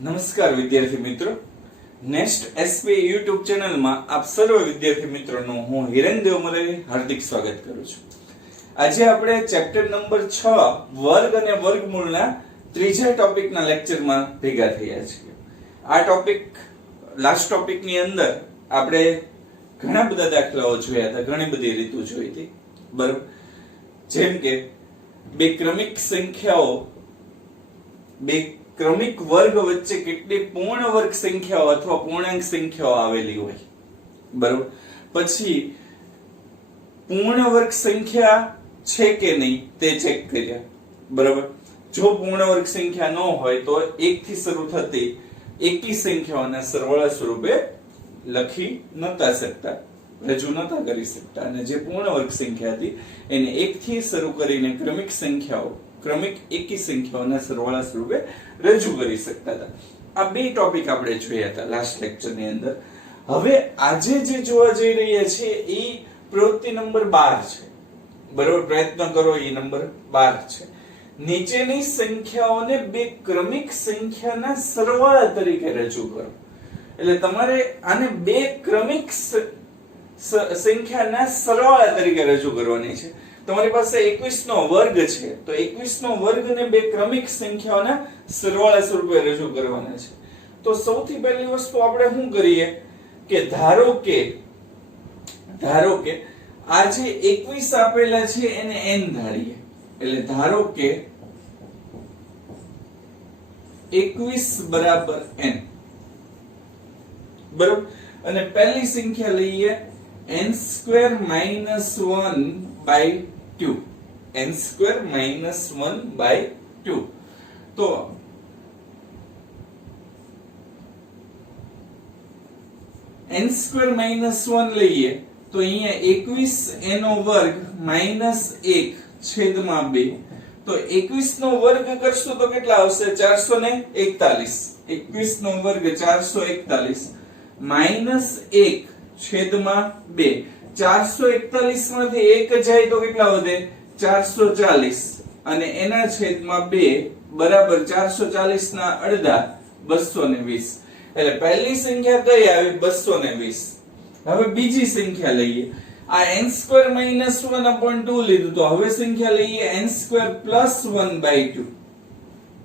નમસ્કાર વિદ્યાર્થી મિત્રો, નેક્સ્ટ એસપી યુટ્યુબ ચેનલમાં આપ સર્વ વિદ્યાર્થી મિત્રોનું હું હિરેનદેવ મલય હાર્દિક સ્વાગત કરું છું. આજે આપણે ચેપ્ટર નંબર 6 વર્ગ અને વર્ગમૂળના ત્રીજા ટોપિકના લેક્ચરમાં ભેગા થયા છીએ. આ ટોપિક લાસ્ટ ટોપિકની અંદર આપણે ઘણા બધા દાખલાઓ જોયા હતા, ઘણી બધી રીતો જોઈ હતી, બરાબર. જેમ કે બે ક્રમિક સંખ્યાઓ, બે ક્રમિક વર્ગ વચ્ચે કેટલી પૂર્ણ વર્ગ સંખ્યાઓ અથવા પૂર્ણાંક સંખ્યાઓ આવેલી હોય, બરાબર. પછી પૂર્ણ વર્ગ સંખ્યા છે કે નહીં તે ચેક કર્યા, બરાબર. જો પૂર્ણ વર્ગ સંખ્યા ન હોય તો 1 થી શરૂ થતી એકી સંખ્યાઓના સરવાળા સ્વરૂપે લખી નતા શકતા, રજૂ નતા કરી શકતા, અને જે પૂર્ણ વર્ગ સંખ્યા હતી એને 1 થી શરૂ કરીને ક્રમિક સંખ્યાઓ, ક્રમિક એકી સંખ્યાઓના સરવાળા સ્વરૂપે રજૂ કરી શકતા હતા. આ બે ટોપિક આપણે જોયા હતા લાસ્ટ લેક્ચરની અંદર. હવે આજે જે જોવા જઈ રહ્યા છે એ પ્રવૃત્તિ નંબર 12 છે, બરાબર. પ્રયત્ન કરો એ નંબર 12 છે. નીચેની સંખ્યાઓને બે ક્રમિક સંખ્યાના સરવાળા તરીકે રજૂ કરો. એટલે તમારે આને બે ક્રમિક સંખ્યાના સરવાળા તરીકે રજૂ કરવાની છે. તમારી પાસે 21 નો વર્ગ છે તો 21 નો વર્ગને બે ક્રમિક સંખ્યાઓના સરવાળા સ્વરૂપે રજૂ કરવાના છે. તો સૌથી પહેલી વસ્તુ આપણે શું કરીએ કે ધારો કે આ જે 21 આપેલા છે એને n ધારીએ. એટલે ધારો કે 21 બરાબર n, બરાબર. અને પહેલી સંખ્યા લઈએ n² - 1/2, n² - 1/2. તો n² - 1 લઈએ તો અહીંયા 21 એનો વર્ગ -1 છેદમાં 2. તો 21 નો વર્ગ કરશો તો કેટલા આવશે? 441. 21 નો વર્ગ 441 -1 છેદમાં 2. 441 માંથી 1 જાય તો કેટલા વધે? 440. અને એના છેદમાં 2 બરાબર 440 ના અડધા 220. એટલે પહેલી સંખ્યા કઈ આવી? 220. હવે બીજી સંખ્યા લઈએ. આ n² - 1/2 લીધું, તો હવે સંખ્યા લઈએ n² + 1/2,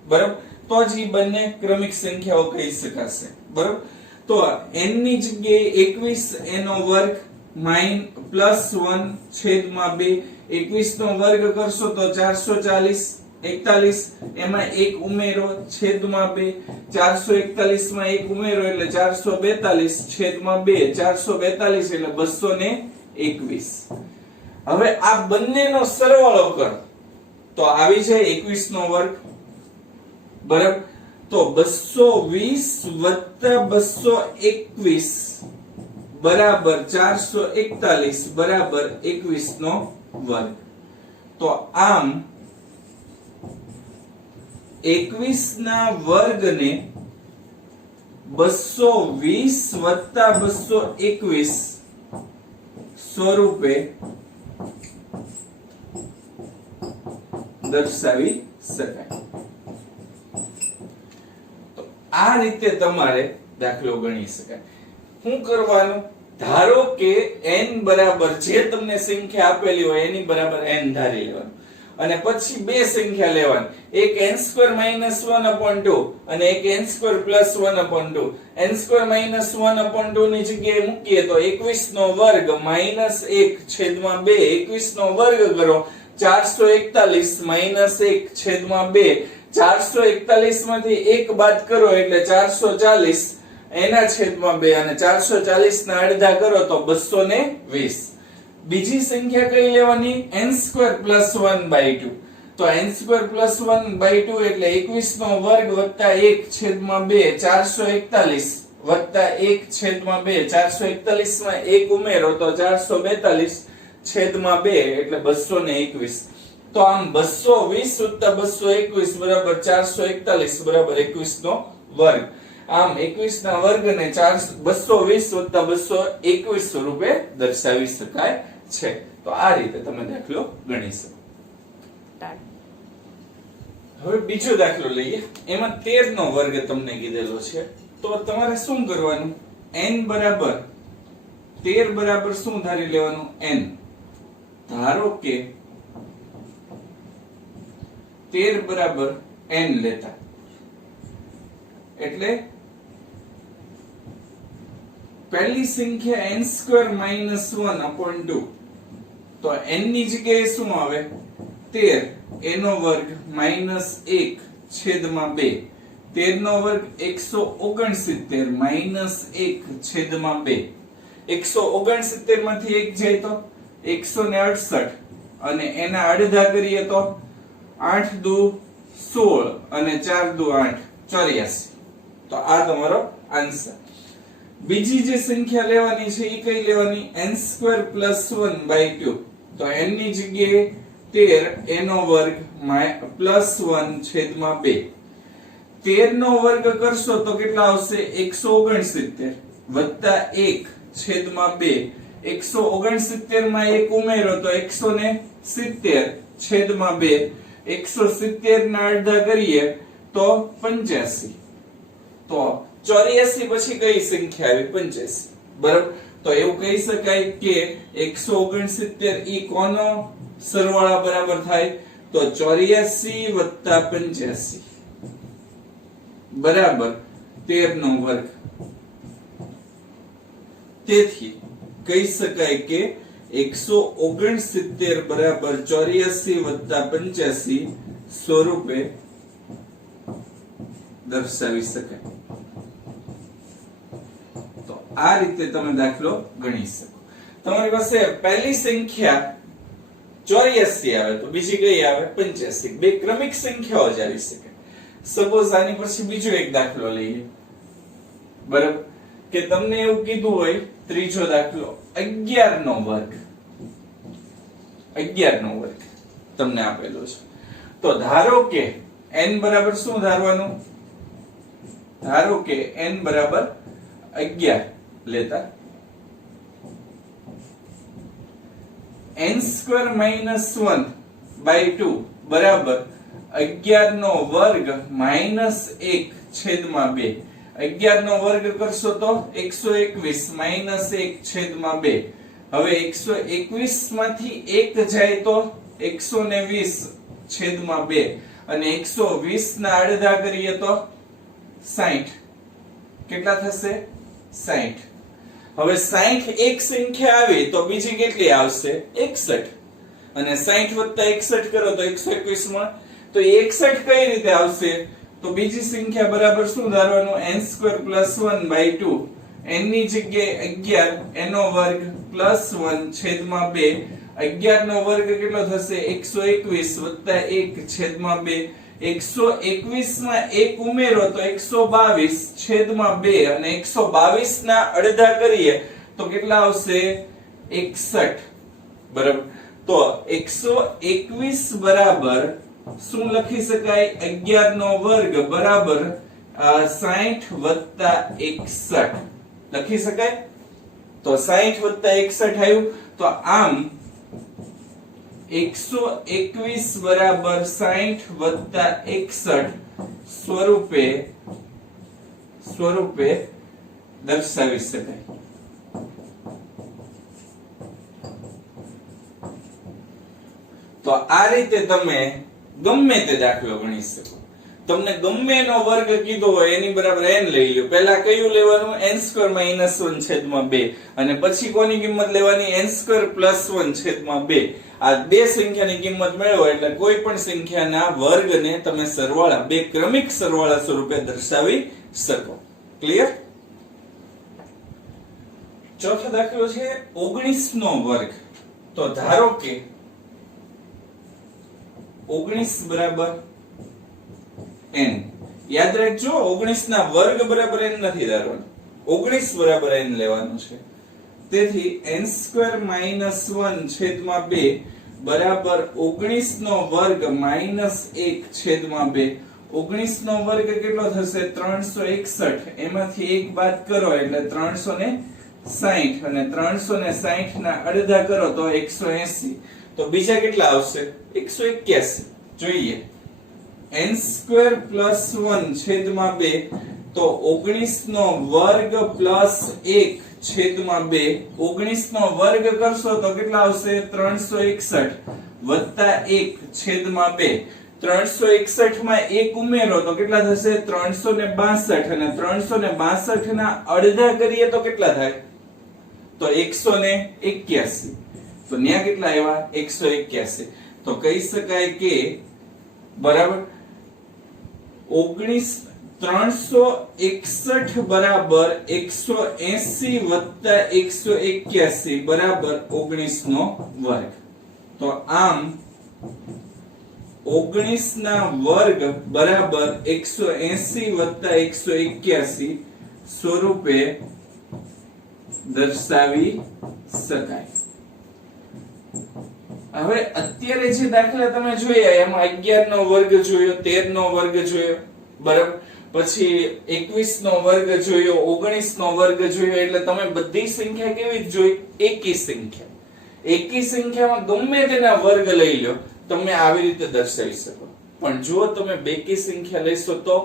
બરાબર. તો જ ઈ બંને ક્રમિક સંખ્યાઓ કહી શકાશે, બરાબર. તો n ની જગ્યાએ 21 એનો વર્ગ +1 છેદમાં 2. 21 નો વર્ગ કરશો તો 440, 41 એમાં 1 ઉમેરો છેદમાં 2. 441 માં 1 ઉમેરો એટલે 442 છેદમાં 2. 442 એટલે 221. હવે આ બંનેનો સરવાળો કરો તો આવી જાય 21 નો વર્ગ, બરાબર. તો 220 + 221 બરાબર 441 બરાબર 21 નો વર્ગ. તો આમ 21 ના વર્ગને 220 + 221 સ્વરૂપે દર્શાવી શકાય. તો આ રીતે તમારે દાખલો ગણી શકાય. શું કરવાનું? ધારો કે n બરાબર જે તમને સંખ્યા આપેલી હોય એની બરાબર n ધારી લેવાનું, અને પછી બે સંખ્યા લેવાની, એક n² - 1/2 અને એક n² + 1/2. n² - 1/2 ની જગ્યાએ મૂકીએ તો 21 નો વર્ગ -1 છેદમાં 2. 21 નો વર્ગ કરો 441 -1 છેદમાં 2. 441 માંથી 1 બાદ કરો એટલે 440 એના છેદમાં 2, અને 440 ના અડધા કરો તો 220. બીજી સંખ્યા કઈ લેવાની? n² + 1/2. તો n² + 1/2 એટલે 21 નો વર્ગ વત્તા 1 છેદમાં 2. 441 વત્તા 1 છેદમાં 2. 441 માં 1 ઉમેરો તો 442 છેદમાં 2 એટલે 221. તો આમ 220 + 221 બરાબર 441 બરાબર 21 નો વર્ગ. આમ 21 ના વર્ગને 220 + 221 સ્વરૂપે દર્શાવી શકાય છે. તો આ રીતે તમે દાખલો ગણી શકો. હવે બીજો દાખલો લઈએ. એમાં 13 નો વર્ગ તમને કીધેલો છે. તો તમારે શું કરવાનું? n બરાબર 13 બરાબર શું ધારી લેવાનું? n. ધારો કે 13 બરાબર n લેતા, એટલે પહેલી સંખ્યા n² - 1/2. તો n ની જગ્યાએ શું આવે? 13 એનો વર્ગ -1/2. 13 નો વર્ગ 169 -1/2. 169 માંથી 1 જાય તો 168, અને એના અડધા કરીએ તો 8 દુ 16 અને 4 દુ 8 84. તો આ તમારો આન્સર. બીજી જે સંખ્યા લેવાની છે એ કઈ લેવાની? n² + 1/2. તો n ની જગ્યાએ 13 એનો વર્ગ +1/2. 13 નો વર્ગ કરશો તો કેટલા આવશે? 169 વત્તા 1/2. 169 માં 1 ઉમેરો તો 170/2. 170 ના અડધા કરીએ તો 85. તો 84 પછી કઈ સંખ્યા આવી? 85. બરાબર. તો એવું કહી શકાય કે 169 ઈ કોનો સરવાળા બરાબર થાય? તો 84 વત્તા 85 બરાબર 13 નો વર્ગ. તેથી કહી શકાય કે 169 બરાબર 84 વત્તા 85 સ્વરૂપે દર્શાવી શકાય. તો આ રીતે તમે દાખલો ગણી શકો. તમારી પાસે પહેલી સંખ્યા 84 આવે તો બીજી કઈ આવે? 85. બે ક્રમિક સંખ્યાઓ જ આવી શકે. સપોઝ આની પછી બીજો એક દાખલો લઈએ. બરાબર, કે તમને એવું કીધું હોય, ત્રીજો દાખલો 11 નો વર્ગ. 11 નો વર્ગ તમને આપેલો છે. તો ધારો કે n બરાબર શું ધારવાનું? ધારો કે n બરાબર 11 લેતા, n² - 1/2 બરાબર 11 નો વર્ગ -1/2. 11 નો વર્ગ કરશો તો 121 -1/2. હવે 121 માંથી 1 જાય તો 120/2, અને 120 ના અડધા કરીએ તો 60. કેટલા થશે? 60. હવે 60 એક સંખ્યા આવી તો બીજી કેટલી આવશે? 61. અને 60 વત્તા 61 કરો તો 121 માં. તો 61 કઈ રીતે આવશે? તો બીજી સંખ્યા બરાબર શું ધારવાનું? n² + 1/2. n ની જગ્યાએ 11 એનો વર્ગ +1/2. 11 નો વર્ગ કેટલો થશે? 121 વત્તા 1/2. 121 માં 1 ઉમેરો તો 122/2, અને 122 ના અડધા કરીએ તો કેટલા આવશે? 61. બરાબર. તો 121 બરાબર શું લખી શકાય? 11 નો વર્ગ બરાબર 60 વત્તા 61 લખી શકાય. તો 60 વત્તા 61 આવ્યું. તો આમ 121 બરાબર 60 વત્તા 61 સ્વરૂપે દર્શાવી શકાય. તો આ રીતે તમે ગમે તે દાખલો ગણી શકો. તમને ગમે એનો વર્ગ કીધો હોય એની બરાબર n લઈ લ્યો. પહેલા કયું લેવાનું? n² - 1/2, અને પછી કોની કિંમત લેવાની? n² + 1/2. આ બે સંખ્યાની કિંમત મેળવો એટલે કોઈ પણ સંખ્યાના વર્ગને તમે સરવાળા, બે ક્રમિક સરવાળા સ્વરૂપે દર્શાવી શકો. ક્લિયર? ચોથો દાખલો છે 19 નો વર્ગ. તો ધારો કે 19 બરાબર n. યાદ રાખજો, 19 ના વર્ગ બરાબર n નથી ધારવાનું, 19 બરાબર n લેવાનું છે. તેથી n² - 1/2 બરાબર 19 નો વર્ગ -1/2. 19 નો વર્ગ કેટલો થશે? 361. એમાંથી 1 બાદ કરો એટલે 360, અને 360 ના અડધા કરો તો 180. તો બીજા કેટલા આવશે? 181. જોઈએ n² + 1 છેદમાં 2 તો 19 નો વર્ગ + 1 છેદમાં 2 19 નો વર્ગ કરશો તો કેટલા આવશે 361 વત્તા 1 છેદમાં 2 361 માં 1 ઉમેરો તો કેટલા થશે 362 અને 362 ના અડધા કરીએ તો કેટલા થાય તો 181 તો ન્યા કેટલા આવ્યા 181 તો કહી શકાય કે બરાબર 361 બરાબર 180 વત્તા 181 બરાબર 19 નો વર્ગ તો આમ 19 ના વર્ગ બરાબર 180 વત્તા 181 સ્વરૂપે દર્શાવી શકાય. હવે અત્યારે જે દાખલા તમે જોયા એમાં 11 નો વર્ગ જોયો 13 નો વર્ગ જોયો બરાબર પછી 21 નો વર્ગ જોયો 19 નો વર્ગ જોયો એટલે તમે બધી સંખ્યા કેવી જોઈ એકી સંખ્યામાં ગમે તેના વર્ગ લઈ લો તમે આવી રીતે દર્શાવી શકો પણ જો તમે બેકી સંખ્યા લેશો તો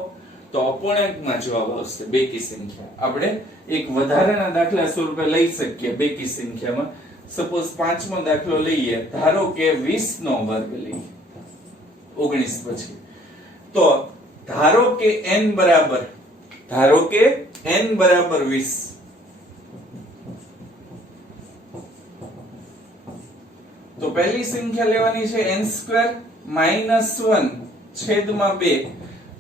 અપૂર્ણાંકમાં જવાબ આવશે બેકી સંખ્યા આપણે એક વધારાના દાખલા સ્વરૂપે લઈ શકીએ બેકી સંખ્યામાં સપોઝ પાંચમો દાખલો લઈએ ધારો કે 20 નો વર્ગ લઈએ 19 પછી તો ધારો કે n બરાબર 20 તો પહેલી સંખ્યા લેવાની છે n² - 1 છેદમાં 2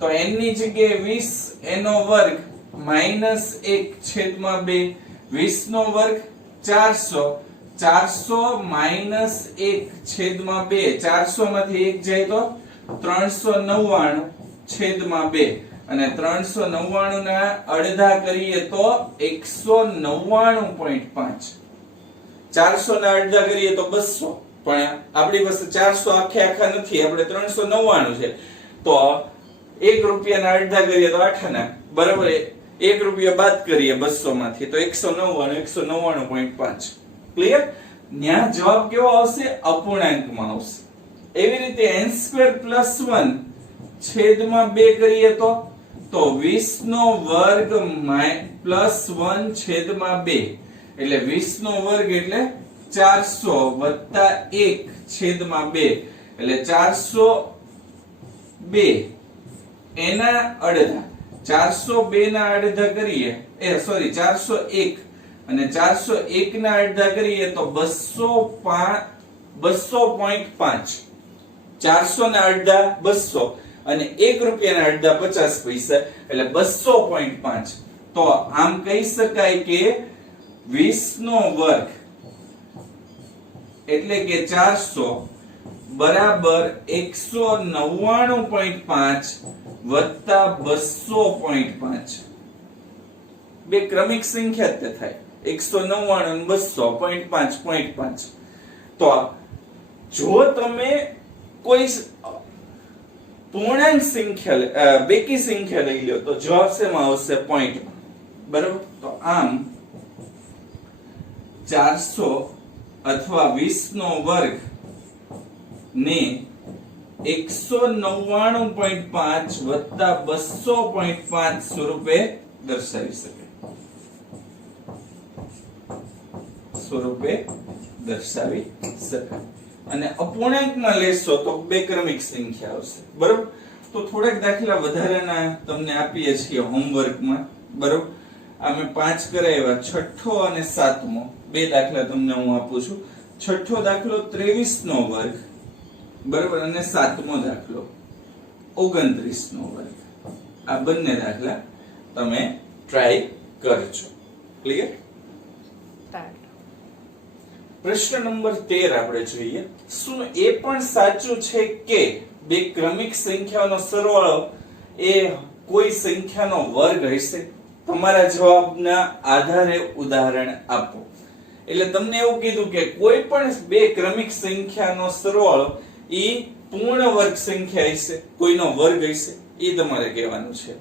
તો n ની જગ્યાએ 20 એનો વર્ગ -1 છેદમાં 2 20 નો વર્ગ 400 1 છેદમાં 2 400 માંથી 1 જાય તો 399 છેદમાં 2 અને 399 ના અડધા કરીએ તો 199.5 400 ના અડધા કરીએ તો 200 પણ આપણી પાસે 400 આખા નથી આપણે 399 છે તો 1 રૂપિયાના અડધા કરીએ તો 8 ના બરાબર 1 રૂપિયો બાદ કરીએ 200 માંથી તો 199.5 ક્લિયર ન્યા જવાબ કેવો આવશે અપૂર્ણાંકમાં આવશે એવી રીતે n² + 1 છેદમાં 2 કરીએ તો 20 નો વર્ગ +1 છેદમાં 2 એટલે 20 નો વર્ગ એટલે 400 વત્તા 1 છેદમાં 2 એટલે 402 એના અડધા 402 ના અડધા કરીએ 401 અને 401 ના અડધા કરીએ તો 200.5 400 ના અડધા 200 અને 1 રૂપિયાના અડધા 50 પૈસા એટલે 200.5 તો આમ કહી શકાય કે 20 નો વર્ગ એટલે કે 400 બરાબર 199.5 વત્તા 200.5 બે ક્રમિક સંખ્યા જ થાય 199 અને 200.5 તો જો તમે કોઈ પૂર્ણાંક સંખ્યા બેકી સંખ્યા લઈ લો તો જવાબ શેમાં આવશે પોઈન્ટ બરાબર તો આમ 400 અથવા 20 નો વર્ગ ને 199.5 વત્તા 200.5 સ્વરૂપે દર્શાવી શકાય અને અપૂર્ણાંકમાં લેશો તો બે ક્રમિક સંખ્યા આવશે બરાબર તો થોડાક દાખલા વધારાના તમને આપીએ છીએ હોમવર્કમાં બરાબર આ મેં 5 કરાવ્યા છઠ્ઠો અને સાતમો બે દાખલા તમને હું આપું છું છઠ્ઠો દાખલો 23 નો વર્ગ બરાબર અને સાતમો દાખલો 29 નો વર્ગ આ બંને દાખલા તમે ટ્રાય કરજો ક્લિયર પ્રશ્ન નંબર 13 આપણે જોઈએ શું એ પણ સાચું છે કે બે ક્રમિક સંખ્યાઓનો સરવાળો એ કોઈ સંખ્યાનો વર્ગ હશે તમારા જવાબના આધારે ઉદાહરણ આપો એટલે તમને એવું કીધું કે કોઈ પણ બે ક્રમિક સંખ્યાનો સરવાળો ઈ પૂર્ણ વર્ગ સંખ્યા હશે કોઈનો વર્ગ હશે એ તમારે કહેવાનું છે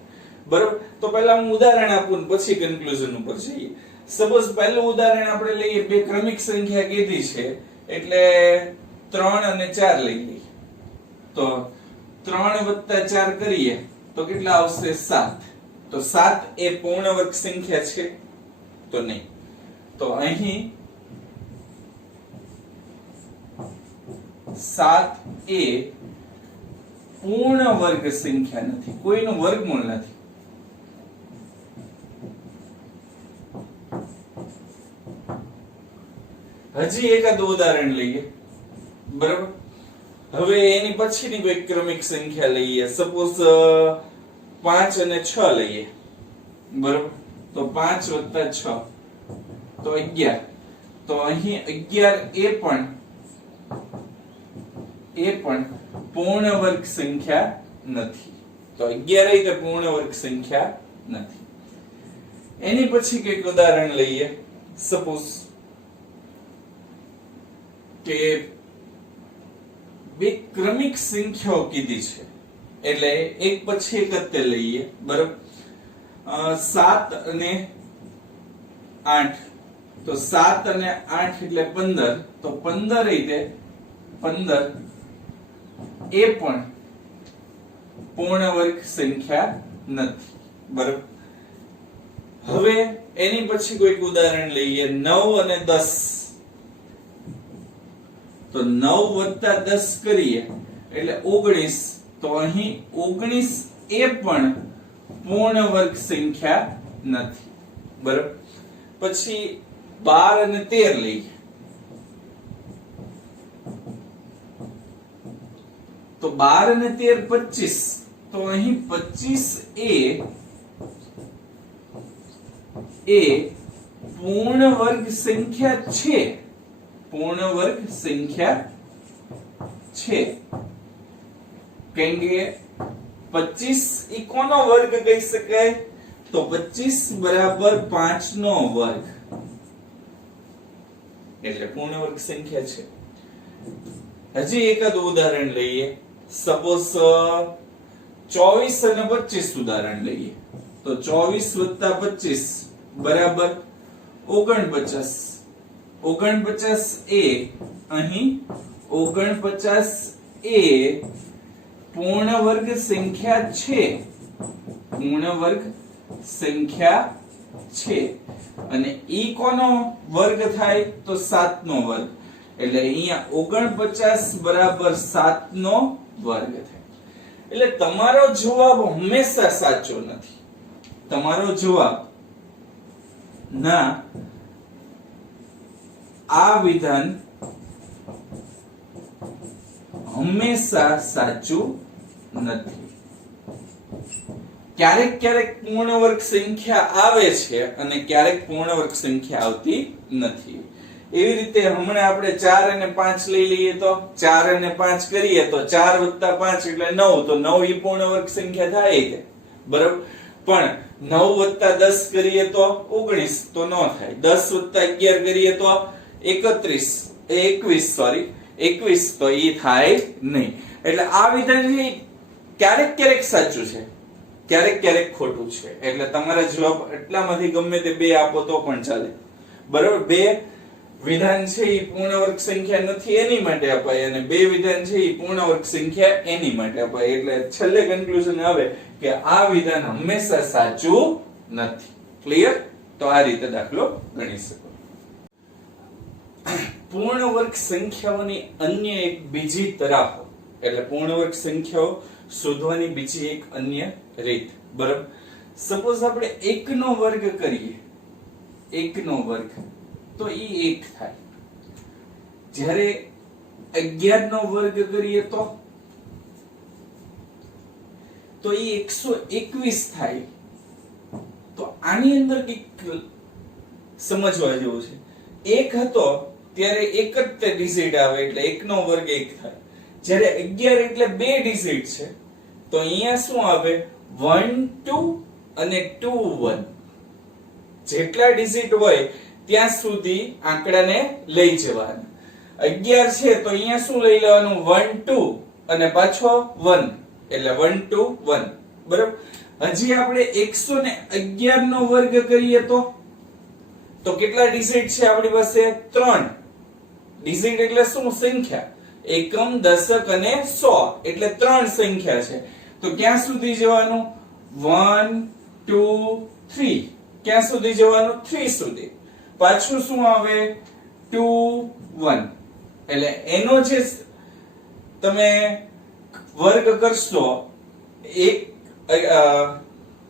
બરોબર તો પહેલા હું ઉદાહરણ આપું પછી કન્ક્લુઝન ઉપર જઈએ સપોઝ પહેલું ઉદાહરણ આપણે લઈએ બે ક્રમિક સંખ્યા કીધી છે એટલે 3 અને 4 લઈ લઈએ તો 3 વત્તા 4 કરીએ તો કેટલા આવશે 7. તો 7 એ પૂર્ણ વર્ગ સંખ્યા છે તો નહીં. તો અહીં 7 એ પૂર્ણ વર્ગ સંખ્યા નથી, કોઈનું વર્ગમૂળ નથી. હજી એકાદ ઉદાહરણ લઈએ, બરાબર. હવે એની પછીની કોઈ ક્રમિક સંખ્યા લઈએ. સપોઝ 5 અને 6 લઈએ, બરાબર. તો 5 વત્તા 6 તો 11. તો અહીં 11 એ પણ પૂર્ણ વર્ગ સંખ્યા નથી. તો 11 એ પૂર્ણ વર્ગ સંખ્યા નથી. એની પછી કઈક ઉદાહરણ લઈએ. સપોઝ કે બે ક્રમિક સંખ્યાઓ કીધી છે, એટલે એક પછી એક જ તે લઈએ, બરાબર. 7 અને 8. તો 7 અને 8 એટલે 15. તો 15 એ પણ પૂર્ણ વર્ગ સંખ્યા નથી, બરાબર. હવે એની પછી કોઈક ઉદાહરણ લઈએ. 9 અને 10. તો 9 વત્તા 10 કરીએ એટલે 19. તો અહીં 19 એ પણ પૂર્ણ વર્ગ સંખ્યા નથી, બરાબર. પછી 12 અને 13 લઈએ. તો 12 અને 13 25. તો અહીં 25 એ પૂર્ણ વર્ગ સંખ્યા છે, પૂર્ણ વર્ગ સંખ્યા છે. કેમ કે 25 ઈ કોનો વર્ગ કહી શકાય? તો 25 બરાબર 5 નો વર્ગ, એટલે પૂર્ણ વર્ગ સંખ્યા છે. હજી એકાદ ઉદાહરણ લઈએ. સપોઝ 24 અને 25 ઉદાહરણ લઈએ. તો 24 વત્તા 25 બરાબર 49. 49 એ અહીં 49 એ પૂર્ણ વર્ગ સંખ્યા છે, પૂર્ણ વર્ગ સંખ્યા છે. અને ઈ કોનો વર્ગ થાય? તો 7 નો વર્ગ. એટલે અહીંયા 49 બરાબર 7 નો વર્ગ થાય. એટલે તમારો જવાબ હંમેશા સાચો નથી. તમારો જવાબ ના આ વિધાન હંમેશા સાચું નથી. ક્યારેક ક્યારેક પૂર્ણ વર્ગ સંખ્યા આવે છે અને ક્યારેક પૂર્ણ વર્ગ સંખ્યા આવતી નથી. એવી રીતે હમણાં આપણે 4 અને 5 લઈ લઈએ. તો 4 અને 5 કરીએ તો 4 વત્તા 5 એટલે 9. તો 9 એ પૂર્ણ વર્ગ સંખ્યા થાય છે, બરાબર. પણ 9 વત્તા 10 કરીએ તો 19. તો ન થાય. 10 વત્તા 11 કરીએ તો 21 તો ઈ થાય નહીં. એટલે આ વિધાન છે ક્યારેક ક્યારેક સાચું છે, ક્યારેક ક્યારેક ખોટું છે. એટલે તમારા જવાબ એટલામાંથી ગમે તે બે આપો તો પણ ચાલે, બરાબર. બે વિધાન છે એ પૂર્ણ વર્ગ સંખ્યા નથી એની માટે અપાય, અને બે વિધાન છે એ પૂર્ણ વર્ગ સંખ્યા એની માટે અપાય. એટલે છેલ્લે કન્ક્લુઝન આવે કે આ વિધાન હંમેશા સાચું નથી. ક્લિયર? તો આ રીતે દાખલો ગણી શકો. પૂર્ણ વર્ગ સંખ્યાઓની અન્ય એક બીજી તરાહો, એટલે પૂર્ણ વર્ગ સંખ્યાઓ શોધવાની બીજી એક અન્ય રીત, બરાબર. સપોઝ આપણે 1 નો વર્ગ કરીએ, 1 નો વર્ગ તો ઈ 1 થાય. જ્યારે 11 નો વર્ગ કરીએ તો ઈ 121 થાય. તો આની અંદર કઈક સમજવા જેવું છે. 1 હતો ત્યારે એક જ તે ડિજિટ આવે, એટલે 1 નો વર્ગ 1 થાય. જ્યારે 11 એટલે બે ડિજિટ છે, તો અહીંયા શું આવે? 1 2 અને 2 1. જેટલા ડિજિટ હોય ત્યાં સુધી આંકડાને લઈ જવાના. 11 છે તો અહીંયા શું લઈ લેવાનું? 1 2 અને પાછો 1, એટલે 1 2 1, બરાબર. હજી આપણે 111 નો વર્ગ કરીએ તો કેટલા ડિજિટ છે આપણી પાસે? 3 ડિજિટ એટલે શું? સંખ્યા. એકમ, દશક અને 100 એટલે 3 સંખ્યા છે. તો ક્યાં સુધી જવાનું? 1 2 3. ક્યાં સુધી જવાનું? 3 સુધી. પાછું શું આવે? 2 1. એટલે એનો જે તમે વર્ગ કરશો,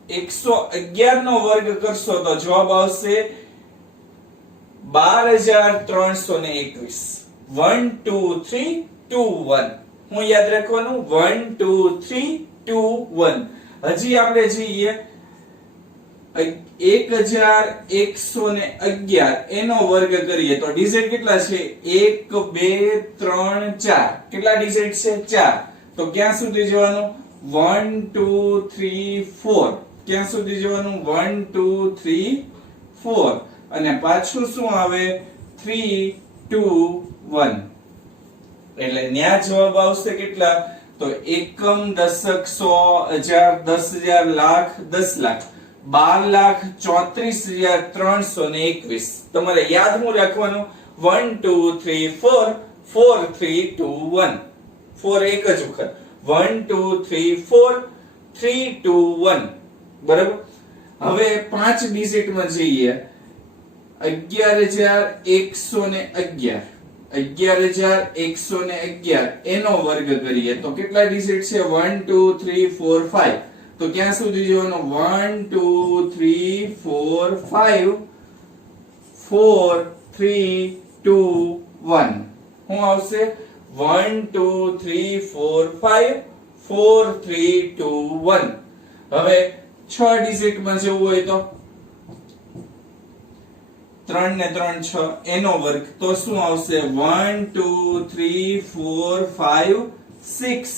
111 નો વર્ગ કરશો તો જવાબ આવશે 12321. 1 2 3 2 1. હું યાદ રાખવાનું 1 2 3 2 1. હજી આપણે જઈએ 1111 એનો વર્ગ કરીએ તો ડિજિટ કેટલા છે? 1 2 3 4. કેટલા ડિજિટ છે? 4. તો ક્યાં સુધી જવાનું? 1 2 3 4. ક્યાં સુધી જવાનું? 1 2 3 4. અને પાછું શું આવે? 3 2 1. એટલે ન્યા જવાબ આવશે કેટલા? તો એકમ, દશક, 100 હજાર, 10,000, લાખ, 10 લાખ, 12,34,321. તમારે યાદ હું રાખવાનું? 1 2 3 4 4 3 2 1. 4 એક જ વખત. 1 2 3 4 3 2 1. બરાબર. હવે 5 ડિજિટ માં જઈએ. 11,111. 11,111 એનો વર્ગ કરીએ તો કેટલા ડિજિટ છે? 1 2 3 4 5. તો ક્યાં સુધી જવાનું? 1 2 3 4 5 4 3 2 1. શું આવશે? 1 2 3 4 5 4 3 2 1. હવે 6 ડિજિટ માં જવું હોય તો 3 ને 3 6 એનો વર્ગ તો શું આવશે? 1 2 3 4 5 6.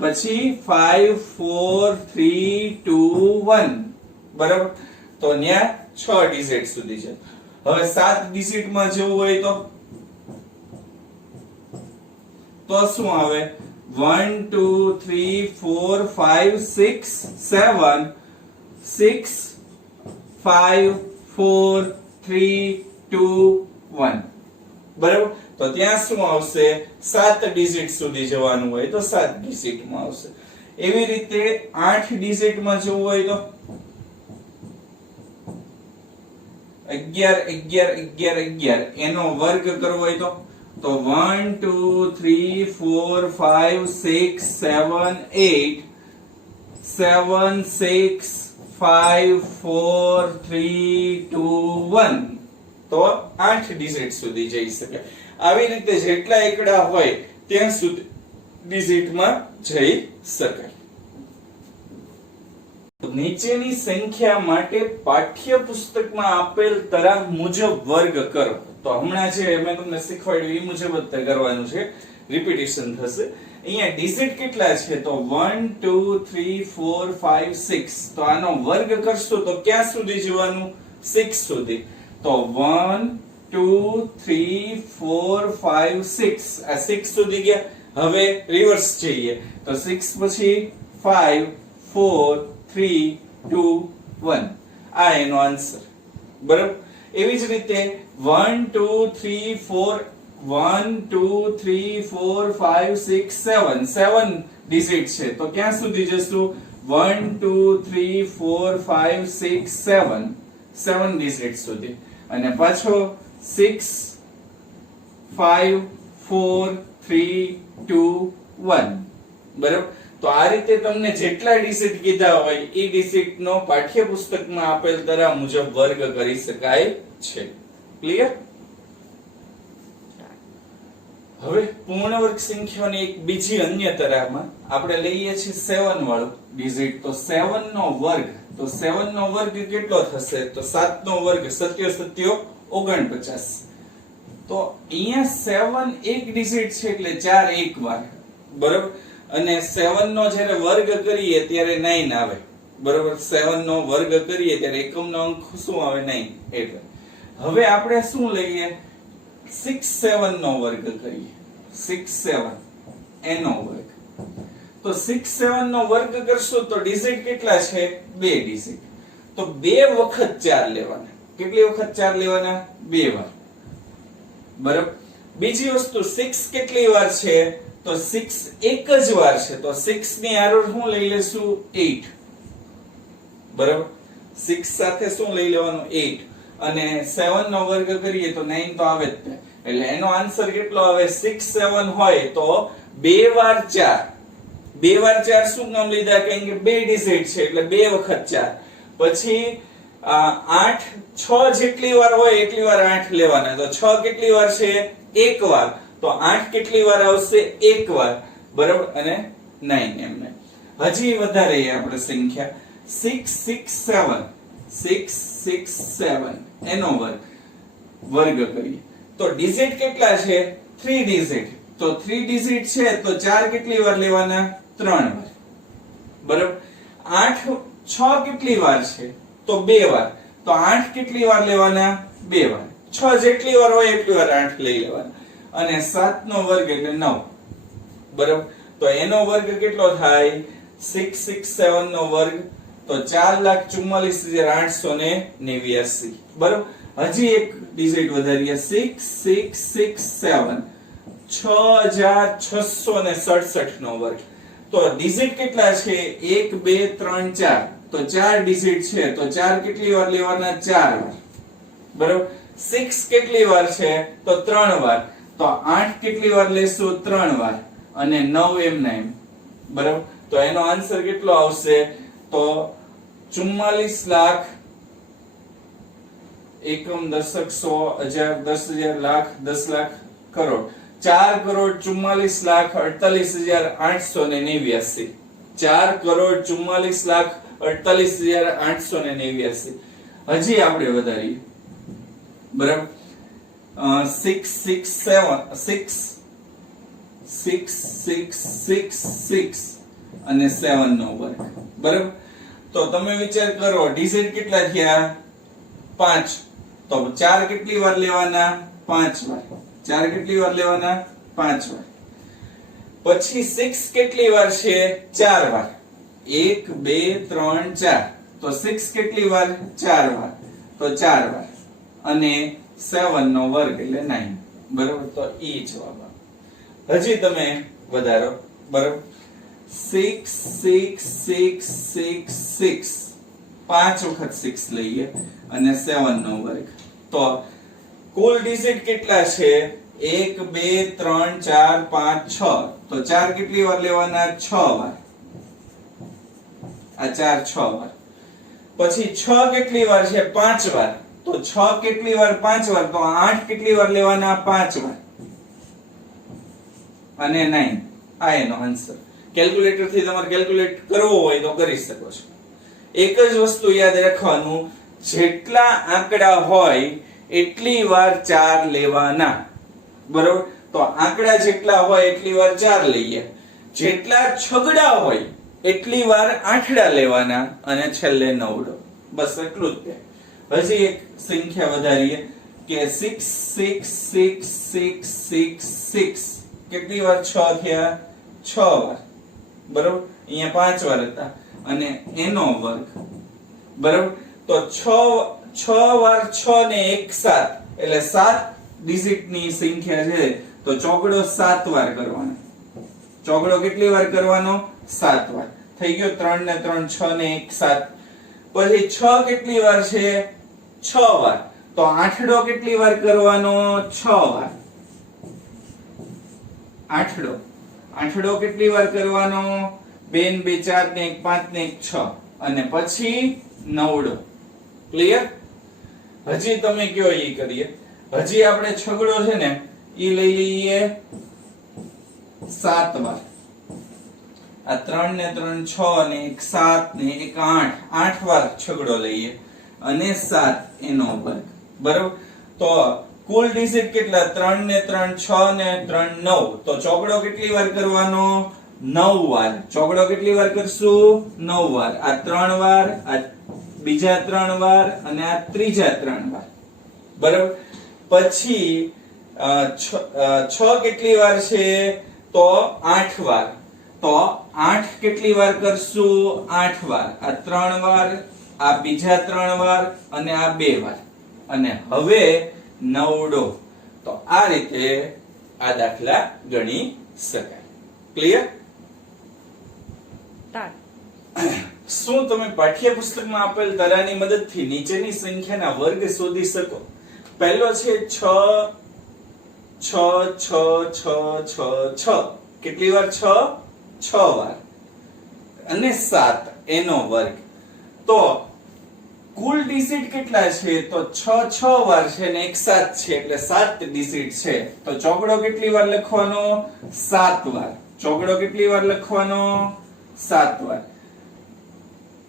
પછી 5 4 3 2 1. બરાબર. તો ન્યા 6 ડિજિટ સુધી છે. હવે 7 ડિજિટ માં જવું હોય તો શું આવે? 1 2 3 4 5 6 7 6 5 4 3 2 1. બરાબર. તો ત્યાં શું આવશે? 7 ડિજિટ સુધી જવાનું હોય તો 7 ડિજિટ માં આવશે. એવી રીતે 8 ડિજિટ માં જવું હોય તો 11 11 11 11 એનો વર્ગ કરવો હોય તો 1 2 3 4 5 6 7 8 7 6 5 4 3 2 1. તો 8 ડિજિટ સુધી જઈ શકે. આવી રીતે જેટલા એકડા હોય ત્યાં સુધી ડિજિટમાં જઈ શકાય. નીચેની સંખ્યા માટે પાઠ્યપુસ્તકમાં આપેલ તરાહ મુજબ વર્ગ કરો. તો હમણાં જે મેં તમને શીખવાડ્યું એ મુજબ જ કરવાનું છે. રિપીટેશન થશે. અહીંયા ડિજિટ કેટલા છે? તો 1 2 3 4 5 6. તો આનો વર્ગ કરશો તો ક્યાં સુધી જવાનું? 6 સુધી. તો 1 2 3 4 5 6. આ 6 સુધી ગયા. હવે રિવર્સ જઈએ તો 6 પછી 5 4 3 2 1. આ એનો આન્સર. બરાબર. એવી જ રીતે 1 2 3 4 1 2 3 4 5 6 7. 7 ડિજિટ છે તો ક્યાં સુધી જશું? 1 2 3 4 5 6 7. 7 ડિજિટ સુધી. અને પાછો 6 5 4 3 2 1. બરાબર. તો આ રીતે તમને જેટલા ડિજિટ કીધા હોય એ ડિજિટ નો પાઠ્યપુસ્તકમાં આપેલ તરાહ મુજબ વર્ગ કરી શકાય છે. ક્લિયર? હવે પૂર્ણ વર્ગ સંખ્યાઓની એક બીજી અન્ય તરાહમાં આપણે લઈએ છીએ 7 વાળું ડિજિટ. તો 7 નો વર્ગ. તો 7 નો વર્ગ કેટલો થશે? તો 7 નો વર્ગ 7 7 49. તો અહીંયા 7 એક ડિજિટ છે એટલે 4 એક વાર. બરાબર. અને 7 નો જ્યારે વર્ગ કરીએ ત્યારે 9 આવે. બરાબર. 7 નો વર્ગ કરીએ ત્યારે એકમનો અંક શું આવે? 9. એટલે હવે આપણે શું લઈએ? 6 7 નો વર્ગ કરીએ. 6 7 એનો વર્ગ. તો 6 7 નો વર્ગ કરશો તો ડિજિટ કેટલા છે? 2 ડિજિટ. તો 2 વખત 4 લેવાના. કેટલી વખત 4 લેવાના? 2 વાર. બરાબર. બીજી વસ્તુ 6 કેટલી વાર છે તો 6 એક જ વાર છે તો 6 ની હારે શું લઈ લેશું 8 બરાબર 6 સાથે શું લઈ લેવાનું 8 અને 7 નો વર્ગ કરીએ તો 9 તો આવે જ ને એટલે એનો આન્સર કેટલો આવે 6 7 હોય તો 2 વાર 4 2 વાર 4 શું કામ લીધા કેમ કે બે ડિજિટ છે એટલે 2 વખત 4 પછી 8 6 જેટલી વાર હોય એટલી વાર 8 લેવાના તો 6 કેટલી વાર છે એક વાર તો 8 કેટલી વાર આવશે એક વાર બરાબર અને 9 એમને હજી વધારે આપણે સંખ્યા 6 6 7 6 6 7 એનો વર્ગ કરીએ તો ડિજિટ કેટલા છે 3 ડિજિટ તો 3 ડિજિટ છે તો 4 કેટલી વાર લેવાના 3 વાર બરાબર 8 6 કેટલી વાર છે તો 2 વાર તો 8 કેટલી વાર લેવાના 2 વાર 6 જેટલી વાર હોય એટલી વાર 8 લઈ લેવાના અને 7 નો વર્ગ એટલે 9 બરાબર તો એનો વર્ગ કેટલો થાય 6 6 7 નો વર્ગ તો 4,44,889 બરાબર હજી એક ડિજિટ વધારીએ 6 6 6 7 6,667 નો વર્ગ તો ડિજિટ કેટલા છે 1 2 3 4 તો 4 ડિજિટ છે તો 4 કેટલી વાર લેવાના 4 વાર બરાબર 6 કેટલી વાર છે તો 3 વાર તો 8 કેટલી વાર લેશું 3 વાર અને 9 એમના એમ બરાબર તો એનો આન્સર કેટલો આવશે તો 44 લાખ એકમ દશક 100 હજાર 10,000 લાખ 10 લાખ કરોડ 4,44,48,889 4,44,48,889 હજી આપણે વધારીએ બરાબર 6 6 7 6 6 6 6 6 અને 7 નો વર્ગ બરાબર તો તમે વિચાર કરો ડિજિટ કેટલા થયા 5 તો 4 કેટલી વાર લેવાના 5 વાર 4 કેટલી વાર લેવાના 5 વાર પછી 6 કેટલી વાર છે 4 વાર 1 2 3 4 તો 6 કેટલી વાર 4 વાર તો 4 વાર અને 7 નો વર્ગ એટલે 9 બરાબર તો ઈ જવાબ આવે હજી તમે વધારો બરાબર 6 6 6 6 6 5 વખત 6 લઈએ અને 7 નો વર્ગ તો કુલ ડિજિટ કેટલા છે 1 2 3 4 5 6 તો 4 કેટલી વાર લેવાના 6 વાર આ 4 6 વાર પછી 6 કેટલી વાર છે 5 વાર તો 6 કેટલી વાર 5 વાર તો 8 કેટલી વાર લેવાના 5 વાર અને 9 આ એનો આન્સર કેલ્ક્યુલેટર થી તમારે કેલ્ક્યુલેટ કરવો હોય તો કરી શકો છો એક જ વસ્તુ યાદ રાખવાનું જેટલા આંકડા હોય એટલી વાર 4 લેવાના બરોબર તો આંકડા જેટલા હોય એટલી વાર 4 લઈએ જેટલા છગડા હોય એટલી વાર આઠડા લેવાના અને છેલ્લે નવડો બસ એટલું જ છે હજી એક સંખ્યા વધારીએ કે 6 6 6 6 6 6 કેટલી વાર 6 થયા 6 વાર બરોબર અહીંયા 5 વાર હતા અને એનો વર્ગ બરોબર તો 6 વાર 6 ને 1 7 એટલે 7 ડિજિટ ની સંખ્યા છે તો ચોગડો 7 વાર કરવાનો ચોગડો કેટલી વાર કરવાનો 7 વાર થઈ ગયો 3 ને 3 6 ને 1 7 પછી 6 કેટલી વાર છે 6 વાર તો આઠડો કેટલી વાર કરવાનો 6 વાર આઠડો કેટલી વાર કરવાનો 2 ને 2 4 ને 1 5 ને 1 6 અને પછી નવડો ક્લિયર હજી તમે કયો ઈ કરીએ હજી આપણે છગડો છે ને ઈ લઈ લઈએ 7 વાર આ 3 ને 3 6 ને 1 7 ને 1 8 8 વાર છગડો લઈએ અને 7 એનો વર્ગ બરોબર તો કુલ ડિજિટ કેટલા 3 ને 3 6 ને 3 9 તો ચોગડો કેટલી વાર કરવાનો 9 વાર ચોગડો કેટલી વાર કરશું 9 વાર આ 3 વાર આ બીજા 3 વાર અને આ ત્રીજા 3 વાર બરોબર પછી 6 કેટલી વાર છે તો 8 વાર તો 8 કેટલી વાર કરશું 8 વાર આ 3 વાર આ બીજા 3 વાર અને આ 2 વાર અને હવે નવડો તો આ રીતે આ દાખલા ગણી શકાય. ક્લિયર? શું તમે પાઠ્યપુસ્તકમાં આપેલ તરાની મદદથી નીચેની સંખ્યાના વર્ગ શોધી શકો? પહેલો છે 6 6 6 6 6 6. કેટલી વાર 6? 6 વાર. અને 7 એનો વર્ગ. તો કુલ ડિજિટ કેટલા છે? તો 6 6 વાર છે અને 1 7 છે એટલે 7 ડિજિટ છે. તો ચોગડો કેટલી વાર લખવાનો? 7 વાર. ચોગડો કેટલી વાર લખવાનો? 7 વાર.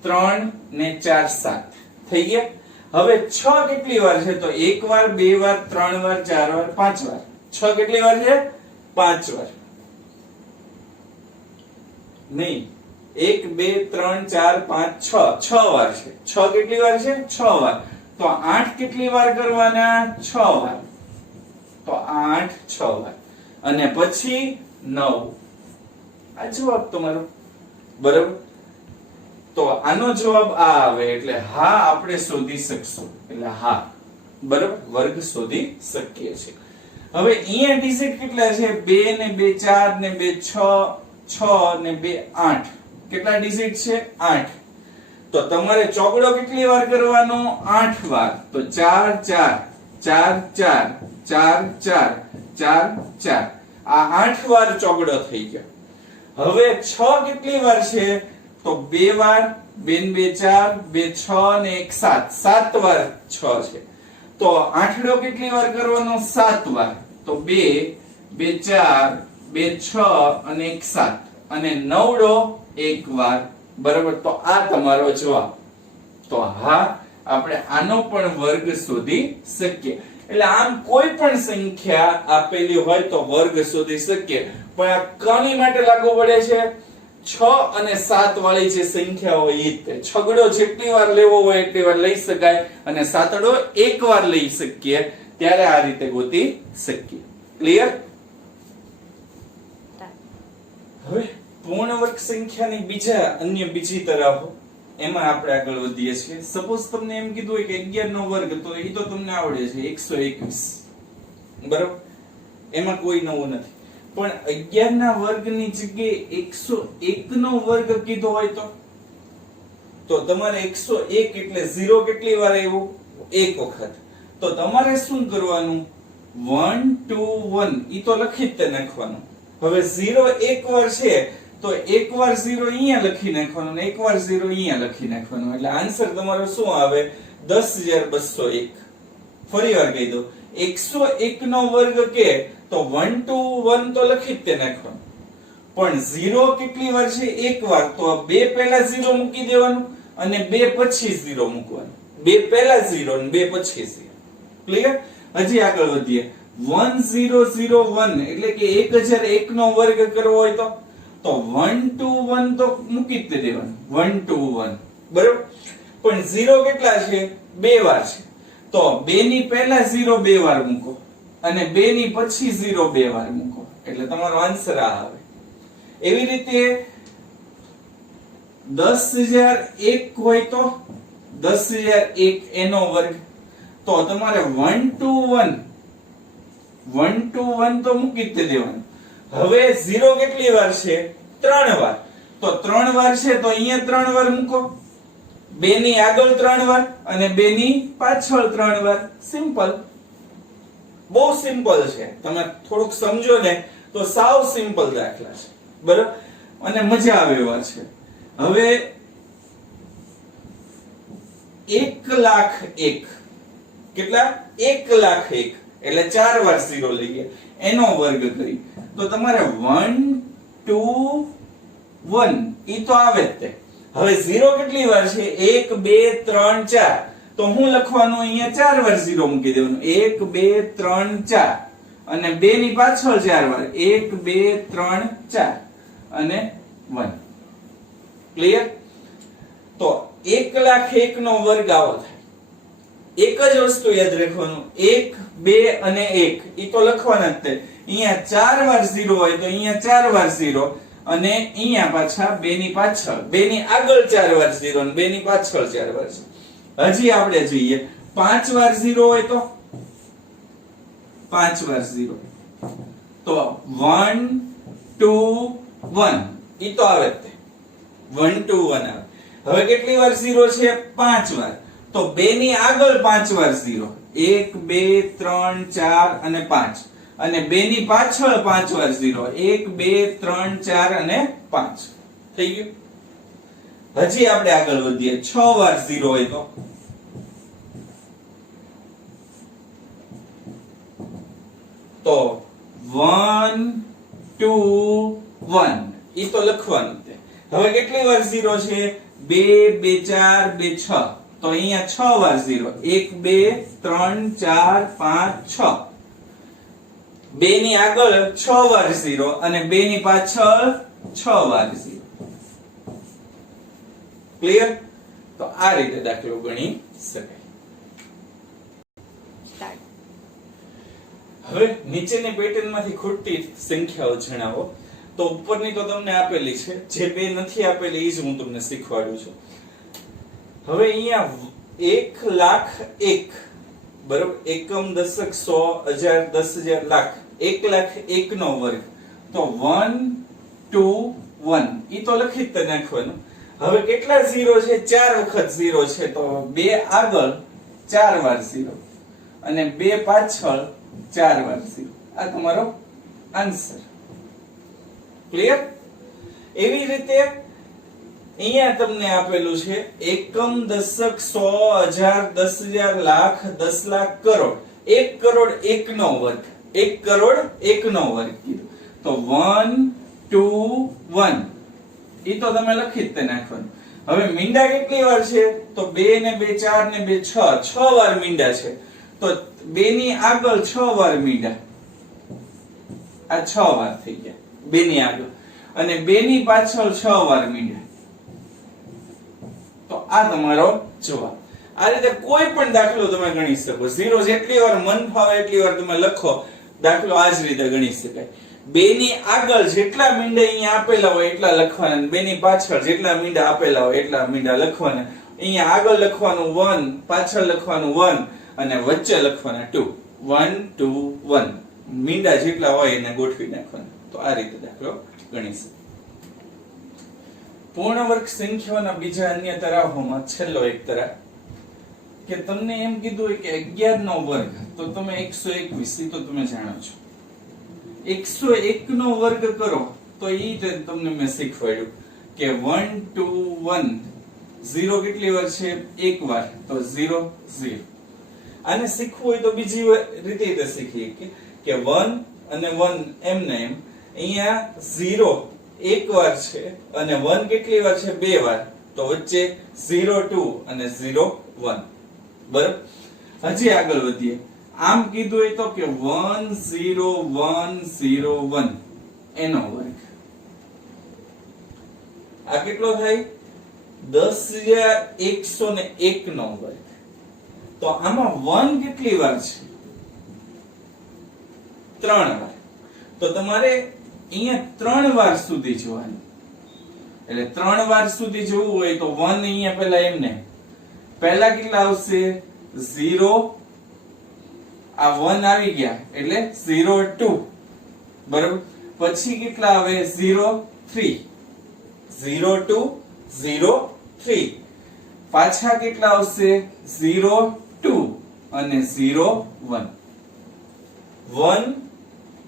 3 ને 4 7 થઈ ગયા. હવે 6 કેટલી વાર છે? તો 1 વાર, 2 વાર, 3 વાર, 4 વાર, 5 વાર. 6 કેટલી વાર છે? 5 વાર. નહીં, 1 2 3 4 5 6 6 વાર છે. 6 કેટલી વાર છે? 6 વાર. તો 8 કેટલી વાર કરવાના? 6 વાર. તો 8 6 વાર. અને પછી 9. આ જવાબ તમારો. બરાબર? તો આનો જવાબ આ આવે એટલે હા આપણે શોધી શકશું. એટલે હા, બરાબર, વર્ગ શોધી શકીએ છીએ. હવે અહીંયા ડિજિટ કેટલા છે? 2 ને 2 4 ને 2 6 6 ને 2 8. કેટલા ડિજિટ છે? 8. તો તમારે ચોગડો કેટલી વાર કરવાનો? 8 વાર. તો 4 4 4 4 4 4 4 4. આ 8 વાર ચોગડો થઈ ગયો. હવે 6 કેટલી વાર છે? તો 2 વાર, 2 ને 2 4, 2 6 ને 1 7. 7 વાર 6 છે. તો આઠડો કેટલી વાર કરવાનો? 7 વાર. તો 2 2 4 2 6 અને 1 7. અને નવડો 1 વાર. બરાબર? તો આ તમારો જવાબ. તો હા આપણે આનો પણ વર્ગ શોધી શકીએ. એટલે આમ કોઈ પણ સંખ્યા આપેલી હોય તો વર્ગ શોધી શકીએ. પણ આ કોની માટે લાગુ પડે છે? 6 અને 7 વાળી જે સંખ્યા હોય એ તે. છગડો જેટલી વાર લેવો હોય એટલી વાર લઈ શકાય અને સાતડો એક વાર લઈ શકીએ ત્યારે આ રીતે ગોતી શકીએ. ક્લિયર? હવે પૂર્ણ વર્ગ સંખ્યાની બીજી તરફ એમાં આપણે આગળ વધીએ છીએ. સપોઝ તમને એમ કીધું હોય કે 11 નો વર્ગ, તો એ તો તમને આવડે છે 121. બરાબર? એમાં કોઈ નવું નથી. પણ 11 ના વર્ગની જગ્યાએ 101 નો વર્ગ કીધો હોય તો તમારે 101 એટલે 0 કેટલી વાર આવ્યું? એક વખત. તો તમારે શું કરવાનું? 1 2 1 ઈ તો લખી જ નાખવાનું. હવે 0 એક વાર છે તો એક વાર 0 અહીંયા લખી નાખવાનો અને એક વાર 0 અહીંયા લખી નાખવાનો. એટલે આન્સર તમારો શું આવે? 10201. ફરી વાર કહી દો. 101 નો વર્ગ કે તો 1 2 1 તો લખી જ નાખવાનું. પણ 0 કેટલી વાર છે? એક વાર. તો 2 પહેલા 0 મૂકી દેવાનું અને 2 પછી 0 મૂકવાનું. 2 પહેલા 0 અને 2 પછી 0. ક્લિયર? હજી આગળ વધીએ. 1001 એટલે કે 1001 નો વર્ગ કરવો હોય તો 1 2 1 તો મૂકી જ દેવાનું. 1 2 1. બરાબર? પણ 0 કેટલા છે? 2 વાર છે. તો 2 ની પહેલા 0 2 વાર મૂકો અને 2 ની પછી 0 2 વાર મૂકો. એટલે તમારો આન્સર આ આવે. એવી રીતે 10001 હોય તો 10001 એનો વર્ગ. તો તમારે 1 2 1 1 2 1 તો મૂકી જ દેવાનું. હવે 0 કેટલી વાર છે? 3 વાર. તો 3 વાર છે તો અહીંયા 3 વાર મૂકો. 2 ની આગળ 3 વાર અને 2 ની પાછળ 3 વાર. સિમ્પલ. બહુ સિમ્પલ છે. તમે થોડુંક સમજો ને તો સાવ સિમ્પલ દાખલા છે. બરાબર? અને મજા આવે એવા છે. હવે 1,01,000 કેટલા? 1,01,000 એટલે 4 વાર 0 લઈએ એનો વર્ગ કરી તો તમારે 1 2 1 ઈ તો આવે જ તે. હવે 0 કેટલી વાર છે? 1 2 3 4. તો હું લખવાનું અહીંયા 4 વાર 0 મૂકી દેવાનું. 1 2 3 4 અને 2 ની પાછળ 4 વાર. 1 2 3 4 અને 1. ક્લિયર? તો 1,01,000 નો વર્ગ આવો થાય. એક જ વસ્તુ યાદ રાખવાનું, 1 2 અને 1 ઈ તો લખવાના જ તે. અહીંયા 4 વાર 0 હોય તો અહીંયા 4 વાર 0 અને અહીંયા પાછા 2 ની પાછળ 2 ની આગળ 4 વાર 0 અને 2 ની પાછળ 4 વાર 0. હજી આપણે જોઈએ 5 વાર 0 હોય તો 5 વાર 0. તો 1 2 1 ઈ તો આવે જ તે 1 2 1 આવે. હવે કેટલી વાર 0 છે? 5 વાર. તો 2 ની આગળ 5 વાર 0. 1 2 3 4 અને 5. અને 2 ની પાછળ 5 વાર 0. 1 2 3 4 અને 5. થઈ ગયું. હજી આપણે આગળ વધીએ. 6 વાર 0 હોય તો 1 2 1 ઈ તો લખવાનું છે. હવે કેટલી વાર 0 છે? 2 2 4 2 6. તો અહીંયા 6 વાર 0. 1 2 3 4 5 6. 2 ની આગળ 6 વાર 0 અને 2 ની પાછળ 6 વાર 0. ક્લિયર? તો આ રીતે દાખલો ગણી શકાય. હવે નીચેની પેટર્નમાંથી ખૂટતી સંખ્યાઓ જણાવો. તો ઉપરની તો તમને આપેલી છે, જે બે નથી આપેલી એ જ હું તમને શીખવાડું છું. હવે અહીંયા 1 લાખ 1 બરોબર, એકમ દશક 100 હજાર 10,000 લાખ, 1 લાખ 1 નો વર્ગ. તો 1 2 1 ઈ તો લખી જ નાખવાનું. હવે કેટલા 0 છે? 4 વખત 0 છે. તો 2 આગળ 4 વાર 0 અને 2 પાછળ 4 વાર 0. આ તમારો આન્સર. ક્લિયર? એવી રીતે અહીંયા તમને આપેલું છે એકમ દશક 100 હજાર 10,000 લાખ 10 લાખ કરોડ, 1 કરોડ 1 નો વર્ગ, 1 કરોડ 1 નો વર્ગ કીધું. તો 1 2 1 ઈ તો તમે લખી જ નાખવાનું. હવે મીંડા કેટલી વાર છે? તો 2 ને 2 4 ને 2 6, 6 વાર મીંડા છે. તો 2 ની આગળ 6 વાર મીંડા, આ 6 વાર થઈ ગયા 2 ની આગળ, અને 2 ની પાછળ 6 વાર મીંડા. તો આ તમારો જવાબ. આ રીતે કોઈ પણ દાખલો તમે ગણી શકો. 0 જેટલી વાર મન ફાવે એટલી વાર તમે લખો. દાખલો આ જ રીતે ગણી શકાય. 2 ની આગળ જેટલા મીંડા અહીંયા આપેલા હોય એટલા લખવાના, 2 ની પાછળ જેટલા મીંડા આપેલા હોય એટલા મીંડા લખવાના. અહીંયા આગળ લખવાનું 1, પાછળ લખવાનું 1 અને વચ્ચે લખવાના 2. 1 2 1 મીંડા જેટલા હોય એને ગોઠવી નાખવાના. તો આ રીતે દાખલો ગણી શકાય. પૂર્ણ વર્ગ સંખ્યાઓના બીજા અન્ય તરાહોમાં છેલ્લો એક તરાહ કે તમને એમ કીધું હોય કે 11 નો વર્ગ, તો તમે 121 તો તમે જાણો છો. 101 નો વર્ગ કરો તો ઈ તમને મેં શીખવાડ્યું કે 1 2 1 0 કેટલી વાર છે? 1 વાર. તો 0 0. આને શીખવું હોય તો બીજી રીતે શીખીએ કે 1 અને 1 એમને એમ. અહીંયા 0 1 વાર છે અને 1 કેટલી વાર છે? 2 વાર. તો વચ્ચે 0 2 અને 0 1. બરાબર? હજી આગળ વધીએ. આમ કીધું હોય તો કે 1 0 1 0 1 એનો વર્ગ. આ કેટલો થાય? 10,101 નો વર્ગ. તો આમાં 1 કેટલી વાર છે? 3 વાર. તો તમારે અહીંયા 3 વાર સુધી જોવાનું. એટલે 3 વાર સુધી જોવું હોય તો 1 અહીંયા પહેલા એમને પહેલા કેટલા આવશે? 0, આ 1 આવી ગયા એટલે 0 2. બરાબર? પછી કેટલા આવે? 0 3. 0 2 0 3. પાછા કેટલા આવશે? 0 2 અને 0 1. 1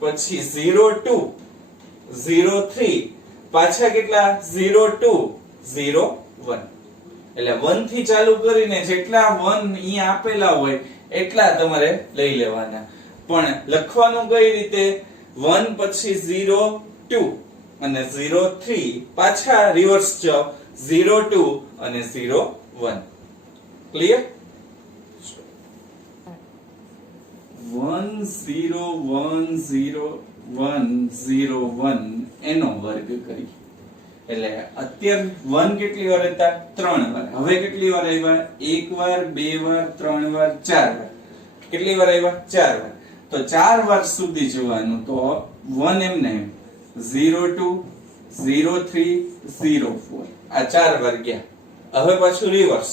પછી 0 2 0 3. પાછા કેટલા? 0 2 0 1. એટલે 1 થી ચાલુ કરીને જેટલા 1 અહીંયા આપેલા હોય એટલા તમારે લઈ લેવાના. પણ લખવાનું કઈ રીતે? 1 પછી 0 2 અને 0 3. પાછા રિવર્સ જાઓ, 0 2 અને 0 1. ક્લિયર? 1 0 1 0 1 0 1 એનો વર્ગ કરી. એટલે અત્યારે 1 કેટલી વાર હતા? 3 વાર. હવે કેટલી વાર આવ્યા? 1 વાર 2 વાર 3 વાર 4 વાર. કેટલી વાર આવ્યા? 4 વાર. તો 4 વાર સુધી જોવાનું. તો 1 એમને 0 2 0 3 0 4. આ 4 વાર ગયા. હવે પાછું રિવર્સ.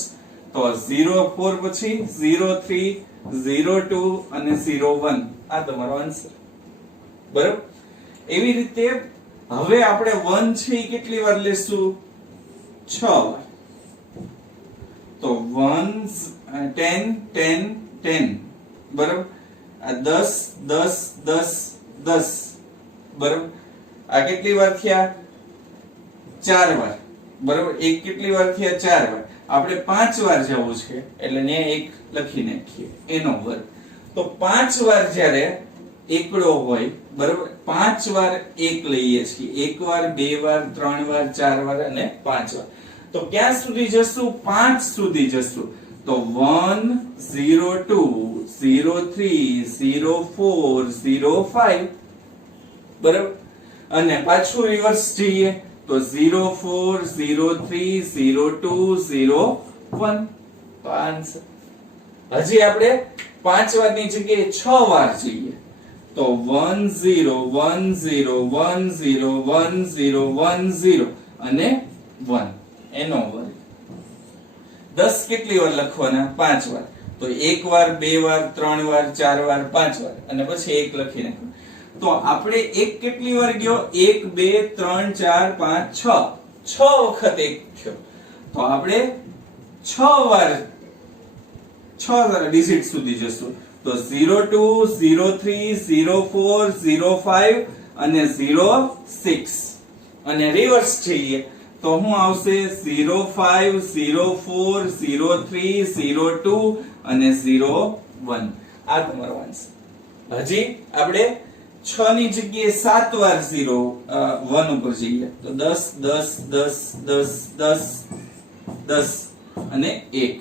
તો 0 4 પછી 0 3 0 2 અને 0 1. આ તમારો આન્સર. બરાબર? એવી રીતે હવે આપણે 1 છે એ કેટલી વાર લેશું? 6 વાર. તો 1 10 10 10 બરાબર. આ 10 10 10 10 બરાબર. આ કેટલી વાર થયા? 4 વાર બરાબર. એક કેટલી વાર થયા? 4 વાર. આપણે 5 વાર જવું છે એટલે ને એક લખી નાખીએ એનો વર્ગ. તો 5 વાર જ્યારે એકડો હોય બરાબર, 5 વાર એક લઈએ છીએ. 1 વાર 2 વાર 3 વાર 4 વાર અને 5 વાર. તો ક્યાં સુધી જશું? 5 સુધી જશું. તો 1 0 2 0 3 0 4 0 5 બરાબર. અને પાછું રિવર્સ જઈએ તો 0 4 0 3 0 2 0 1. તો આન્સર. હજી આપણે 5 વારની જગ્યાએ 6 વાર જઈએ તો 1 0 1 0 1 0 1 0 1 0 અને 1 એનો વર્ગ. 10 કેટલી વાર લખવાના? 5 વાર. તો 1 વાર 2 વાર 3 વાર 4 વાર 5 વાર અને પછી 1 લખી નાખો. તો આપણે 1 કેટલી વાર ગયો? 1 2 3 4 5 6 6 વખત 1 થયો. તો આપણે 6 વાર 6 ડિજિટ સુધી જશું. તો 02 03 04 05 અને 06 અને રિવર્સ જઈએ તો શું આવશે? 05 04 03 02 અને 01. આ તમારો આન્સર. હજી આપણે 6 ની જગ્યાએ 7 વાર 0 1 ઉપર જઈએ તો 10 10 10 10 10 10 અને 1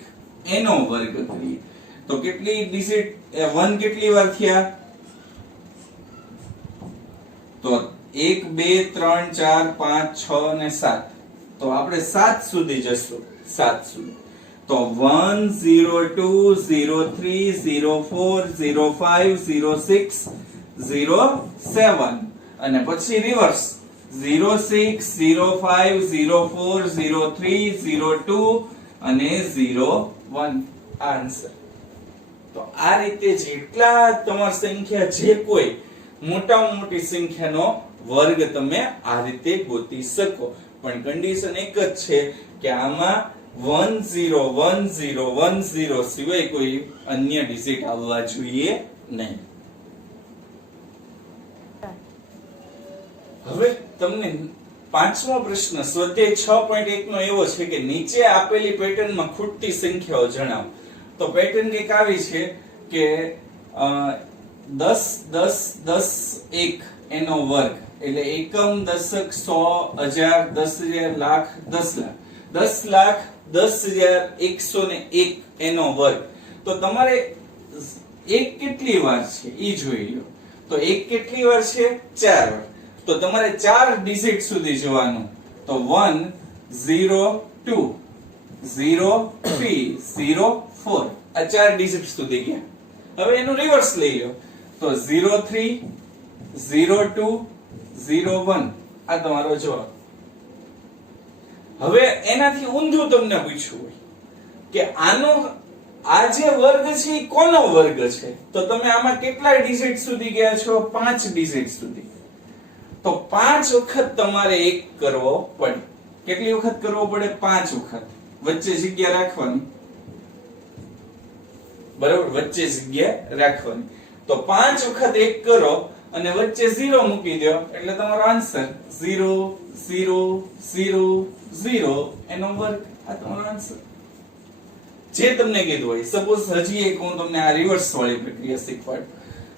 એનો વર્ગ કરીએ તો કેટલી ડિજિટ? 1 કેટલી વાર થયા? તો 1 2 3 4 5 6 અને 7. તો આપણે 7 સુધી જશું. 7 સુધી. તો 1 0 2 0 3 0 4 0 5 0 6 0 7 અને પછી રિવર્સ 0 6 0 5 0 4 0 3 0 2 અને 0 1. આન્સર. તો આ રીતે જેટલા તમારી સંખ્યા જે કોઈ મોટામાં મોટી સંખ્યાનો વર્ગ તમે આ રીતે ગોતી શકો. પણ કન્ડિશન એક જ છે કે આમાં 1 0 1 0 1 0 સિવાય કોઈ અન્ય ડિજિટ આવવા જોઈએ નહીં. હવે તમને પાંચમો પ્રશ્ન સ્વાધ્યાય 6.1 નો એવો છે કે નીચે આપેલી પેટર્નમાં ખૂટતી સંખ્યાઓ જણાવો. તો પેટર્ન કઈક આવી છે કે 10 10 10 1 એનો વર્ગ એટલે એકમ દશક 100 1000 10000 લાખ 10 લાખ 10 લાખ 10,101 એનો વર્ગ. તો તમારે એક કેટલી વાર છે ઈ જોઈ લો. તો એક કેટલી વાર છે? 4 વાર. તો તમારે 4 ડિજિટ સુધી જવાનું. તો 1 0 2 0 3 0 4 આ 4 ડિજિટ સુધી ગયા. હવે એનું રિવર્સ લઈ લો તો 0 3 0 2 0 1 આ તમારો જવાબ. હવે એનાથી ઊંધું તમને પૂછ્યું હોય કે આનો આ જે વર્ગ છે એ કોનો વર્ગ છે? તો તમે આમાં કેટલા ડિજિટ સુધી ગયા છો? 5 ડિજિટ સુધી. તો 5 વખત તમારે એક કરવો પડે. કેટલી વખત કરવો પડે? 5 વખત. વચ્ચે જગ્યા રાખવાની બરાબર, વચ્ચે જગ્યા રાખવાની. તો 5 વખત એક કરો અને વચ્ચે 0 મૂકી દો એટલે તમારો આન્સર 0 0 0 0 એનો વર્ગ. આ તમારો આન્સર. જે તમને કીધું હોય. સપોઝ હજી એક હું તમને આ રિવર્સ વાળી પ્રક્રિયા શીખવાડું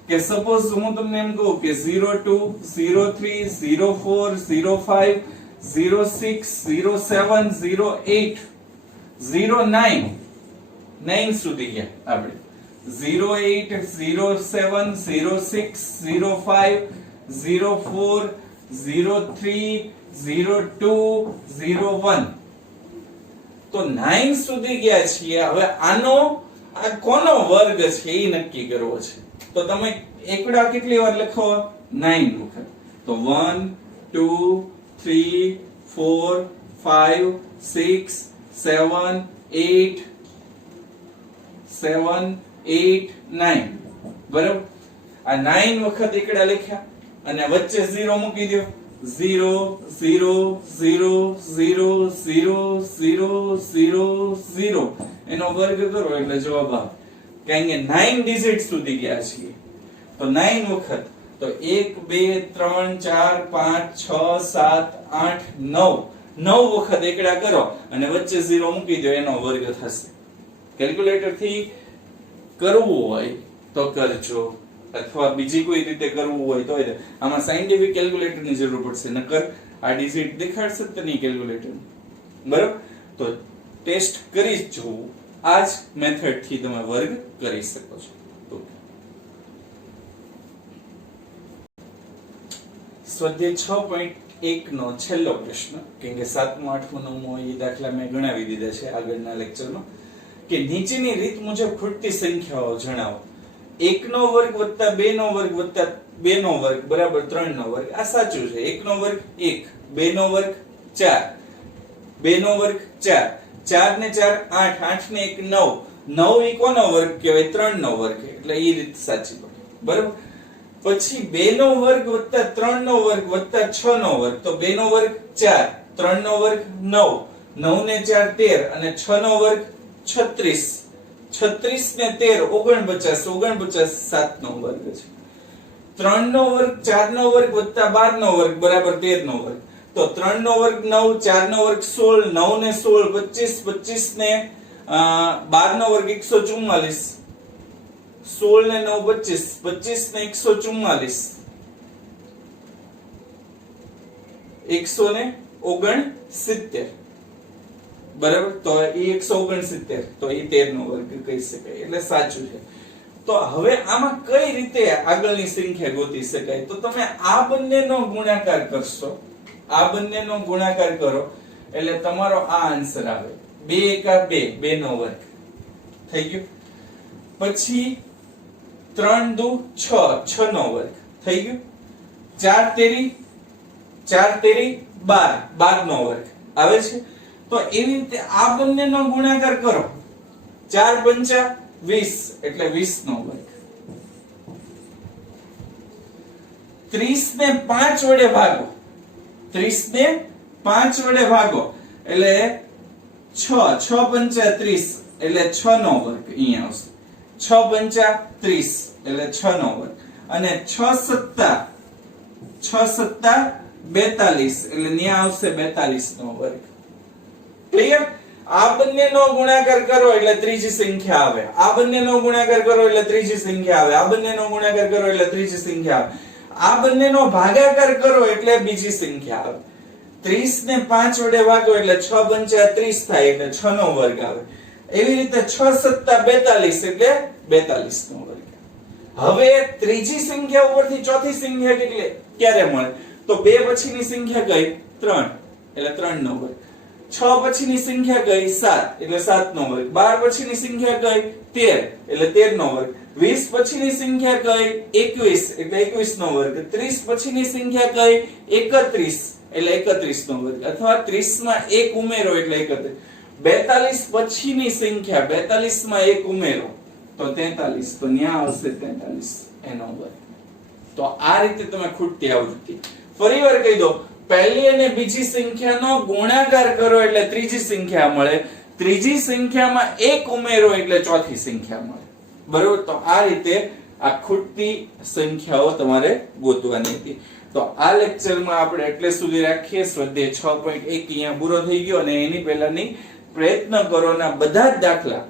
કે સપોઝ હું તમને એમ કહું કે 02 03 04 05 06 07 08 09 9 સુધી ગયા આપણે. 08 07 06 05 04 03 02 01 તો 9 સુધી ગયા છીએ. હવે આનો આ કોનો વર્ગ છે એ નક્કી કરવો છે. તો તમે એકડા કેટલી વાર લખો? 9 વખત. તો 1 2 3 4 5 6 7 8 7 8 9 બરાબર. આ 9 વખત એકડા લખ્યા અને વચ્ચે 0 મૂકી દો. 0 0 0 0 0 0 0 0 એનો વર્ગ કરો એટલે જવાબ આવે. કારણ કે 9 ડિજિટ સુધી ગયા છીએ તો 9 વખત તો 1 2 3 4 5 6 7 8 9 9 વખત એકડા કરો અને વચ્ચે 0 મૂકી દો એનો વર્ગ થશે. કેલ્ક્યુલેટર થી કરવું હોય તો કરજો અથવા બીજી કોઈ રીતે કરવું હોય તો આમાં સાયન્ટિફિક કેલ્ક્યુલેટર ની જરૂર પડશે. નકર આ ડિજિટ દેખાડશે જ નહીં કેલ્ક્યુલેટર. બરાબર? તો ટેસ્ટ કરી જ જોવું. આ જ મેથડ થી તમે વર્ગ કરી શકો છો. સ્વાધ્યાય 6.1 નો છેલ્લો પ્રશ્ન, કેમ કે 7મો 8મો 9મો એ દાખલા મેં ગણાવી દીધા છે આગળના લેક્ચરમાં, કે નીચેની રીત મુજબ ખૂટતી સંખ્યાઓ જણાવો. 1 નો વર્ગ વત્તા 2 નો વર્ગ વત્તા 2 નો વર્ગ બરાબર 3 નો વર્ગ. આ સાચું છે. 1 નો વર્ગ 1, 2 નો વર્ગ 4, 2 નો વર્ગ 4, 4 ને 4 8, 8 ને 1 9, 9 એ કોનો વર્ગ કહેવાય? 3 નો વર્ગ. એટલે એ રીત સાચી પડે. બરાબર? પછી 2 નો વર્ગ વત્તા 3 નો વર્ગ વત્તા 6 નો વર્ગ, તો 2 નો વર્ગ 4, 3 નો વર્ગ 9, 9 ને 4 13 અને 6 નો વર્ગ 36, 36 ને 13 49, 49 7 નો વર્ગ છે. 3 નો વર્ગ 4 નો વર્ગ વત્તા 12 નો વર્ગ બરાબર 13 નો વર્ગ, તો 3 નો વર્ગ 9, 4 નો વર્ગ 16, 9 ને 16 25, 25 ને 12 નો વર્ગ 144, 16 ને 9 25, 25 ને 144, 169 બરાબર. તો એ 169 તો એ 13 નો વર્ગ કહી શકાય. એટલે સાચું છે. તો હવે આમાં કઈ રીતે આગળની સંખ્યા ગોતી શકાય? તો તમે આ બંનેનો ગુણાકાર કરશો, આ બંનેનો ગુણાકાર કરો એટલે તમારો આ આન્સર આવે. 2 એકા 2, 2 નો વર્ગ થઈ ગયો. પછી 3 દુ 6, 6 નો વર્ગ થઈ ગયો. 4 તેરી 12, 12 નો વર્ગ આવે છે. તો એવી રીતે આ બંનેનો ગુણાકાર કરો. 4 પંચા 20 એટલે 20 નો વર્ગ. 30 ને 5 વડે ભાગો, 30 ને 5 વડે ભાગો એટલે 6, 6 પંચા 30 એટલે 6 નો વર્ગ અહીંયા આવશે. 6 પંચા 30 એટલે 6 નો વર્ગ અને 6 સત્તા 42 એટલે ન્યા આવશે 42 નો વર્ગ. ક્લિયર? આ બંનેનો ગુણાકાર કરો એટલે ત્રીજી સંખ્યા આવે. આ બંનેનો ગુણાકાર કરો એટલે ત્રીજી સંખ્યા આવે. આ બંનેનો ગુણાકાર કરો એટલે ત્રીજી સંખ્યા આવે. આ બંનેનો ભાગાકાર કરો એટલે બીજી સંખ્યા આવે. 30 ને 5 વડે ભાગો એટલે 6 પંચા 30 થાય એટલે 6 નો વર્ગ આવે. એવી રીતે 6 સત્તા 42 એટલે 42 નો વર્ગ. હવે ત્રીજી સંખ્યા ઉપરથી ચોથી સંખ્યા કેટલી ક્યારે મળે? તો 2 પછીની સંખ્યા કઈ? 3 એટલે 3 નો વર્ગ. 6 પછીની સંખ્યા કઈ? 7 એટલે 7 નો વર્ગ. 12 પછીની સંખ્યા કઈ? 13 એટલે 13 નો વર્ગ. 20 પછીની સંખ્યા કઈ? 21 એટલે 21 નો વર્ગ. 30 પછીની સંખ્યા કઈ? 31 એટલે 31 નો વર્ગ. અથવા 30 માં 1 ઉમેરો એટલે 31. 42 પછીની સંખ્યા 42 માં 1 ઉમેરો તો 43, તો ન્યા આવશે 43 એનો વર્ગ. તો આ રીતે તમે ખૂટતી આવૃત્તિ. ફરીવાર કહી દો, પહેલી અને બીજી સંખ્યાનો ગુણાકાર કરો એટલે ત્રીજી સંખ્યા મળે. ત્રીજી સંખ્યામાં 1 ઉમેરો એટલે ચોથી સંખ્યા મળે. બરોબર? તો આ રીતે આ ખૂટતી સંખ્યાઓ તમારે ગોતવાની હતી. તો આ લેક્ચરમાં આપણે એટલે સુધી રાખીએ. સ્વાધ્યાય 6.1 અહીંયા પૂરો થઈ ગયો અને એની પહેલાની પ્રયત્ન કરો ના બધા જ દાખલા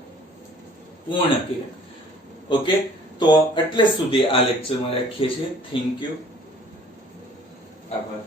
પૂર્ણ કર્યા. ઓકે, તો એટલે સુધી આ લેક્ચરમાં રાખીએ છીએ. Thank you. આભાર.